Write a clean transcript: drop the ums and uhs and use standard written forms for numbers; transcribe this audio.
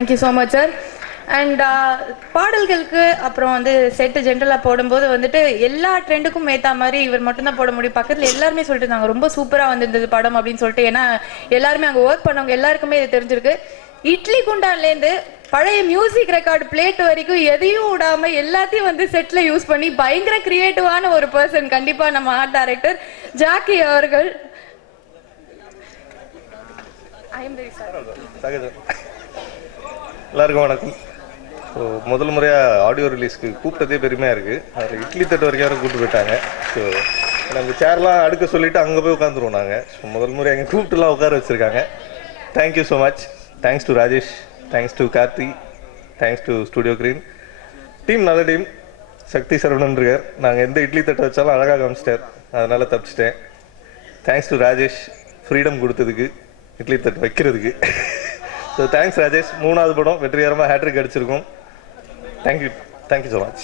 Thank you so much, sir. And பாடல்களுக்கு அப்புறம் வந்து செட்டு ஜென்ரலாக போடும்போது வந்துட்டு எல்லா ட்ரெண்டுக்கும் ஏற்ற மாதிரி இவர் மட்டும்தான் போட முடியும். பக்கத்தில் எல்லாருமே சொல்லிட்டு இருந்தாங்க ரொம்ப சூப்பராக வந்திருந்தது படம் அப்படின்னு சொல்லிட்டு. ஏன்னா எல்லாருமே அங்கே ஒர்க் பண்ணவங்க எல்லாருக்குமே இது தெரிஞ்சிருக்கு. இட்லி குண்டான்லேருந்து பழைய மியூசிக் ரெக்கார்டு பிளேட் வரைக்கும் எதையும் விடாம எல்லாத்தையும் வந்து செட்ல யூஸ் பண்ணி பயங்கர கிரியேட்டிவான ஒரு பர்சன் கண்டிப்பா நம்ம ஆர்ட் டைரக்டர் ஜாக்கி அவர்கள். எல்லாருக்கும் வணக்கம். ஸோ முதல் முறையாக ஆடியோ ரிலீஸ்க்கு கூப்பிட்டதே பெருமையாக இருக்குது. அதில் இட்லி தட்டு வரைக்கும் யாரும் கூப்பிட்டு போயிட்டாங்க. ஸோ அந்த சேர்லாம் அடுக்க சொல்லிவிட்டு அங்கே போய் உட்காந்துருவோம் நாங்கள். ஸோ முதல் முறை அங்கே கூப்பிட்டுலாம் உட்கார வச்சுருக்காங்க. Thank you so much. Thanks to Rajesh, thanks to Karthi, thanks to studio green team. நல்ல டீம். சக்தி சரவணன் இருக்கார். நாங்கள் எந்த இட்லி தட்டை வச்சாலும் அழகாக காமிச்சிட்டார், அதனால் தப்பிச்சிட்டேன். தேங்க்ஸ் டு ராஜேஷ், ஃப்ரீடம் கொடுத்ததுக்கு இட்லி தட்டு வைக்கிறதுக்கு. So thanks Rajesh. 3வது படம் வெற்றிகரமாக ஹேட்ரிக் அடிச்சிருக்கோம். Thank you so much.